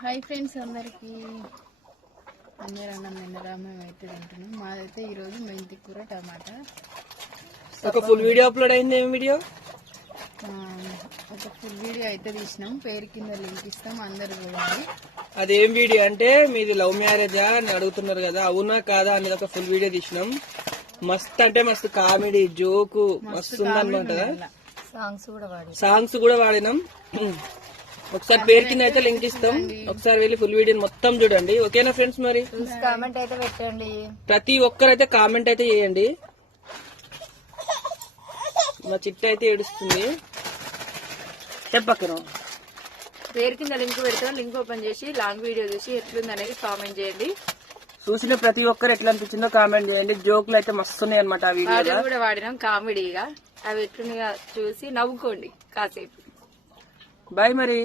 Hi friends అందరికి అందరు అన్నం తిన్నరా మేము అయితే తింటున్నాం. మాదైతే ఈరోజు మెంతి కూర టమాటా. ఒక ఫుల్ వీడియో అప్లోడ్ అయింది ఏం వీడియో ఒక ఫుల్ వీడియో అయితే తీసినాం. పేరు కింద లింక్ ఇస్తాం. అందరు చూడండి. అదేం వీడియో అంటే మీది లవ్ మ్యారేజా అని అడుగుతున్నారు కదా అవునా కాదా అనేది ఒక ఫుల్ వీడియో తీసినాం. మస్త్ అంటే మస్తు కామెడీ జోకు మస్తు ఉందన్నమాట. సాంగ్స్ కూడా వాడి సాంగ్స్ కూడా వాడినాం ఒకసారి పేరు కింద అయితే లింక్ ఇస్తాం. ఒకసారి వెళ్ళి ఫుల్ వీడియో మొత్తం చూడండి. ఓకేనా ఫ్రెండ్స్ మరి? కామెంట్ అయితే పెట్టండి. ప్రతి ఒక్కరైతే కామెంట్ అయితే చేయండి. మా చిట్ట అయితే ఏడుస్తుంది. చెప్పక్కను పేరు కింద లింక్ పెడతాం. లింక్ ఓపెన్ చేసి లాంగ్ వీడియో చూసి ఎట్లుంది అనేది కామెంట్ చేయండి. చూసిన ప్రతి ఒక్కరు ఎట్లా అనిపించిందో కామెంట్ చేయండి. జోకులు అయితే మస్తున్నాయి అనమాట ఆ కూడా వాడినాం కామెడీగా అవి ఎట్లున్నాయో చూసి నవ్వుకోండి కాసేపు. బాయ్ మరి.